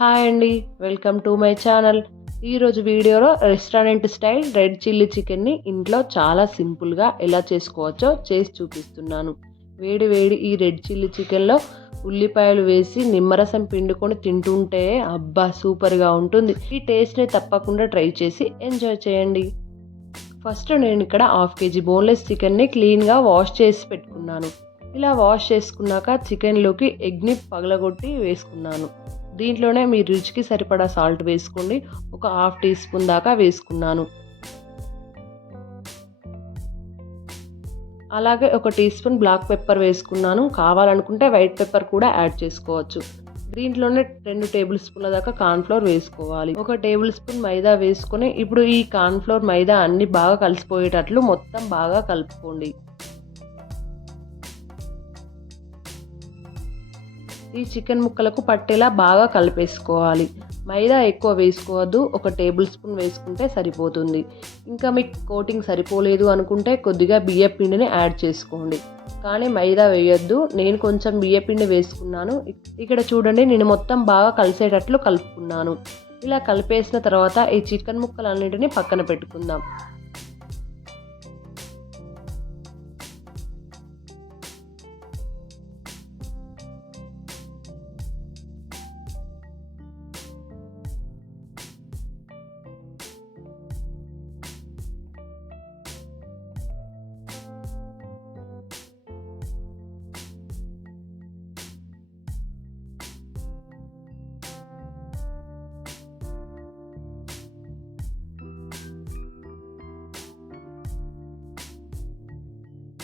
Hi అండి, welcome to my channel. ఈరోజు వీడియోలో రెస్టారెంట్ స్టైల్ రెడ్ చిల్లీ చికెన్ని ఇంట్లో చాలా సింపుల్గా ఎలా చేసుకోవచ్చో చేసి చూపిస్తున్నాను. వేడి వేడి ఈ రెడ్ చిల్లీ చికెన్లో ఉల్లిపాయలు వేసి నిమ్మరసం పిండుకొని తింటుంటే అబ్బా సూపర్గా ఉంటుంది. ఈ టేస్ట్ని తప్పకుండా ట్రై చేసి ఎంజాయ్ చేయండి. ఫస్ట్ నేను ఇక్కడ 1/2 kg బోన్లెస్ చికెన్ని క్లీన్గా వాష్ చేసి పెట్టుకున్నాను. ఇలా వాష్ చేసుకున్నాక చికెన్లోకి ఎగ్ని పగలగొట్టి వేసుకున్నాను. దీంట్లోనే మీ రుచికి సరిపడా సాల్ట్ వేసుకోండి. ఒక 1/2 టీ స్పూన్ దాకా వేసుకున్నాను. అలాగే ఒక టీ స్పూన్ బ్లాక్ పెప్పర్ వేసుకున్నాను. కావాలనుకుంటే వైట్ పెప్పర్ కూడా యాడ్ చేసుకోవచ్చు. దీంట్లోనే 2 టేబుల్ స్పూన్ల దాకా కార్న్ఫ్లోర్ వేసుకోవాలి. 1 టేబుల్ స్పూన్ మైదా వేసుకొని ఇప్పుడు ఈ కార్న్ఫ్లోర్ మైదా అన్ని బాగా కలిసిపోయేటట్లు మొత్తం బాగా కలుపుకోండి. ఈ చికెన్ ముక్కలకు పట్టేలా బాగా కలిపేసుకోవాలి. మైదా ఎక్కువ వేసుకోవద్దు, 1 టేబుల్ స్పూన్ వేసుకుంటే సరిపోతుంది. ఇంకా మీకు కోటింగ్ సరిపోలేదు అనుకుంటే కొద్దిగా బియ్యం పిండిని యాడ్ చేసుకోండి, కానీ మైదా వేయొద్దు. నేను కొంచెం బియ్యం పిండి వేసుకున్నాను. ఇక్కడ చూడండి, నేను మొత్తం బాగా కలిసేటట్లు కలుపుకున్నాను. ఇలా కలిపేసిన తర్వాత ఈ చికెన్ ముక్కలన్నింటినీ పక్కన పెట్టుకుందాం.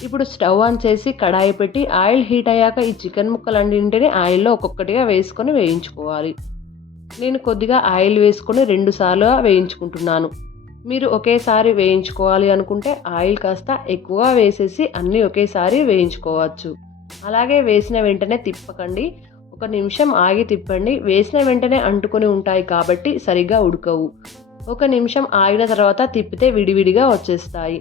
ఇప్పుడు స్టవ్ ఆన్ చేసి కడాయి పెట్టి ఆయిల్ హీట్ అయ్యాక ఈ చికెన్ ముక్కలన్నింటినీ ఆయిల్లో ఒక్కొక్కటిగా వేసుకొని వేయించుకోవాలి. నేను కొద్దిగా ఆయిల్ వేసుకొని 2 సార్లుగా వేయించుకుంటున్నాను. మీరు ఒకేసారి వేయించుకోవాలి అనుకుంటే ఆయిల్ కాస్త ఎక్కువగా వేసేసి అన్నీ ఒకేసారి వేయించుకోవచ్చు. అలాగే వేసిన వెంటనే తిప్పకండి, 1 నిమిషం ఆగి తిప్పండి. వేసిన వెంటనే అంటుకొని ఉంటాయి కాబట్టి సరిగ్గా ఉడకవు. 1 నిమిషం ఆగిన తర్వాత తిప్పితే విడివిడిగా వచ్చేస్తాయి.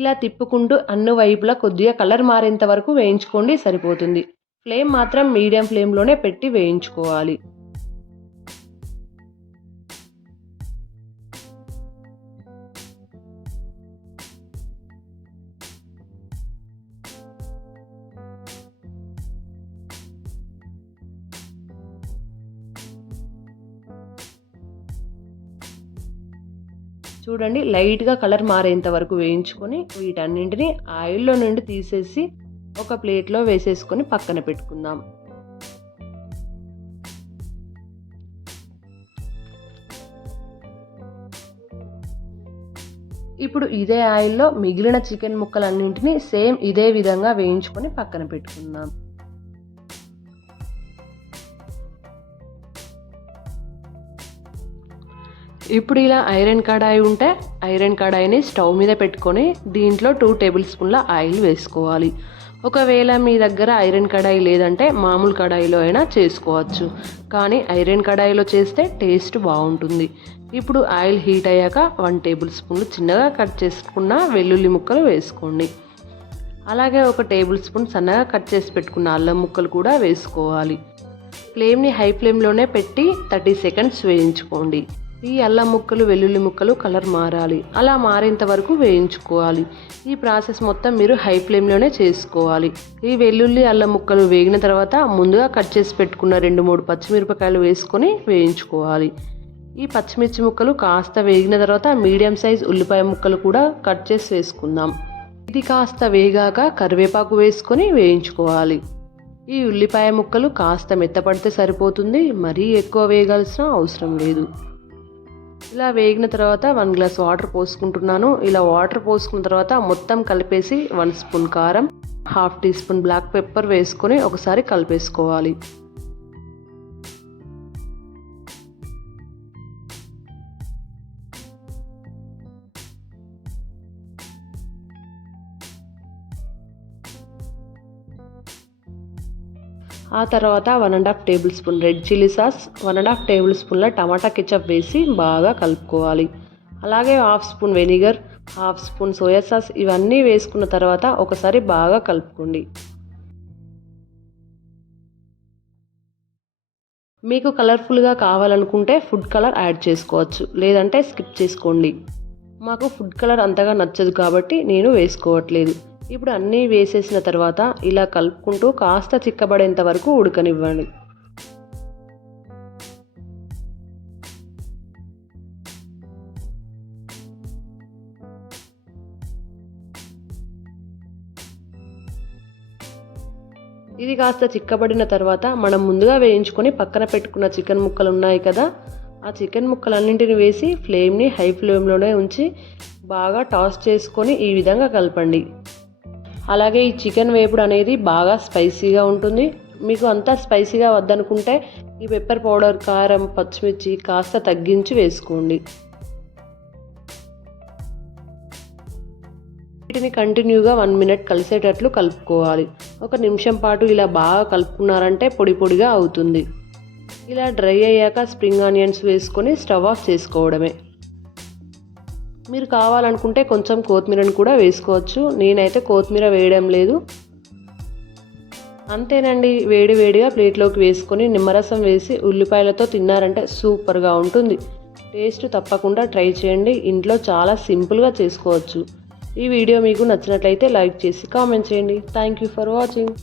ఇలా తిప్పుకుంటూ అన్ని వైపులా కొద్దిగా కలర్ మారేంత వరకు వేయించుకోండి, సరిపోతుంది. ఫ్లేమ్ మాత్రం మీడియం ఫ్లేమ్లోనే పెట్టి వేయించుకోవాలి. చూడండి, లైట్గా కలర్ మారేంత వరకు వేయించుకొని వీటన్నింటినీ ఆయిల్లో నుండి తీసేసి ఒక ప్లేట్లో వేసేసుకొని పక్కన పెట్టుకుందాం. ఇప్పుడు ఇదే ఆయిల్లో మిగిలిన చికెన్ ముక్కలన్నింటినీ సేమ్ ఇదే విధంగా వేయించుకొని పక్కన పెట్టుకుందాం. ఇప్పుడు ఇలా ఐరన్ కడాయి ఉంటే ఐరన్ కడాయిని స్టవ్ మీద పెట్టుకొని దీంట్లో 2 టేబుల్ స్పూన్ల ఆయిల్ వేసుకోవాలి. ఒకవేళ మీ దగ్గర ఐరన్ కడాయి లేదంటే మామూలు కడాయిలో అయినా చేసుకోవచ్చు, కానీ ఐరన్ కడాయిలో చేస్తే టేస్ట్ బాగుంటుంది. ఇప్పుడు ఆయిల్ హీట్ అయ్యాక 1 టేబుల్ స్పూన్లు చిన్నగా కట్ చేసుకున్న వెల్లుల్లి ముక్కలు వేసుకోండి. అలాగే 1 టేబుల్ స్పూన్ సన్నగా కట్ చేసి పెట్టుకున్న అల్లం ముక్కలు కూడా వేసుకోవాలి. ఫ్లేమ్ని హై ఫ్లేమ్లోనే పెట్టి 30 సెకండ్స్ వేయించుకోండి. ఈ అల్లం ముక్కలు వెల్లుల్లి ముక్కలు కలర్ మారాలి, అలా మారేంత వరకు వేయించుకోవాలి. ఈ ప్రాసెస్ మొత్తం మీరు హై ఫ్లేమ్లోనే చేసుకోవాలి. ఈ వెల్లుల్లి అల్లం ముక్కలు వేగిన తర్వాత ముందుగా కట్ చేసి పెట్టుకున్న 2-3 పచ్చిమిరపకాయలు వేసుకొని వేయించుకోవాలి. ఈ పచ్చిమిర్చి ముక్కలు కాస్త వేగిన తర్వాత మీడియం సైజ్ ఉల్లిపాయ ముక్కలు కూడా కట్ చేసి వేసుకుందాం. ఇది కాస్త వేగాక కరివేపాకు వేసుకొని వేయించుకోవాలి. ఈ ఉల్లిపాయ ముక్కలు కాస్త మెత్తపడితే సరిపోతుంది, మరీ ఎక్కువ వేగాల్సిన అవసరం లేదు. ఇలా వేగిన తర్వాత 1 గ్లాస్ వాటర్ పోసుకుంటున్నాను. ఇలా వాటర్ పోసుకున్న తర్వాత మొత్తం కలిపేసి 1 స్పూన్ కారం, 1/2 టీ స్పూన్ బ్లాక్ పెప్పర్ వేసుకొని ఒకసారి కలిపేసుకోవాలి. ఆ తర్వాత 1.5 table spoon red chilli sauce, 1.5 table స్పూన్ల టమాటా కెచప్ వేసి బాగా కలుపుకోవాలి. అలాగే 1/2 spoon vinegar, half spoon soya sauce ఇవన్నీ వేసుకున్న తర్వాత ఒకసారి బాగా కలుపుకోండి. మీకు కలర్ఫుల్గా కావాలనుకుంటే ఫుడ్ కలర్ యాడ్ చేసుకోవచ్చు, లేదంటే స్కిప్ చేసుకోండి. మాకు ఫుడ్ కలర్ అంతగా నచ్చదు కాబట్టి నేను వేసుకోవట్లేదు. ఇప్పుడు అన్నీ వేసేసిన తర్వాత ఇలా కలుపుకుంటూ కాస్త చిక్కబడేంత వరకు ఉడకనివ్వండి. ఇది కాస్త చిక్కబడిన తర్వాత మనం ముందుగా వేయించుకొని పక్కన పెట్టుకున్న చికెన్ ముక్కలు ఉన్నాయి కదా, ఆ చికెన్ ముక్కలన్నింటిని వేసి ఫ్లేమ్ని హై ఫ్లేమ్లోనే ఉంచి బాగా టాస్ చేసుకొని ఈ విధంగా కలపండి. అలాగే ఈ చికెన్ వేపుడు అనేది బాగా స్పైసీగా ఉంటుంది. మీకు అంతా స్పైసీగా వద్దనుకుంటే ఈ పెప్పర్ పౌడర్, కారం, పచ్చిమిర్చి కాస్త తగ్గించి వేసుకోండి. వీటిని కంటిన్యూగా 1 మినిట్ కలిసేటట్లు కలుపుకోవాలి. 1 నిమిషం పాటు ఇలా బాగా కలుపుకున్నారంటే పొడి పొడిగా అవుతుంది. ఇలా డ్రై అయ్యాక స్ప్రింగ్ ఆనియన్స్ వేసుకొని స్టవ్ ఆఫ్ చేసుకోవడమే. మీరు కావాలనుకుంటే కొంచెం కొత్తిమీరను కూడా వేసుకోవచ్చు. నేనైతే కొత్తిమీర వేయడం లేదు. అంతేనండి, వేడి వేడిగా ప్లేట్లోకి వేసుకొని నిమ్మరసం వేసి ఉల్లిపాయలతో తిన్నారంటే సూపర్గా ఉంటుంది. టేస్ట్ తప్పకుండా ట్రై చేయండి. ఇంట్లో చాలా సింపుల్గా చేసుకోవచ్చు. ఈ వీడియో మీకు నచ్చినట్లయితే లైక్ చేసి కామెంట్ చేయండి. Thank you for watching.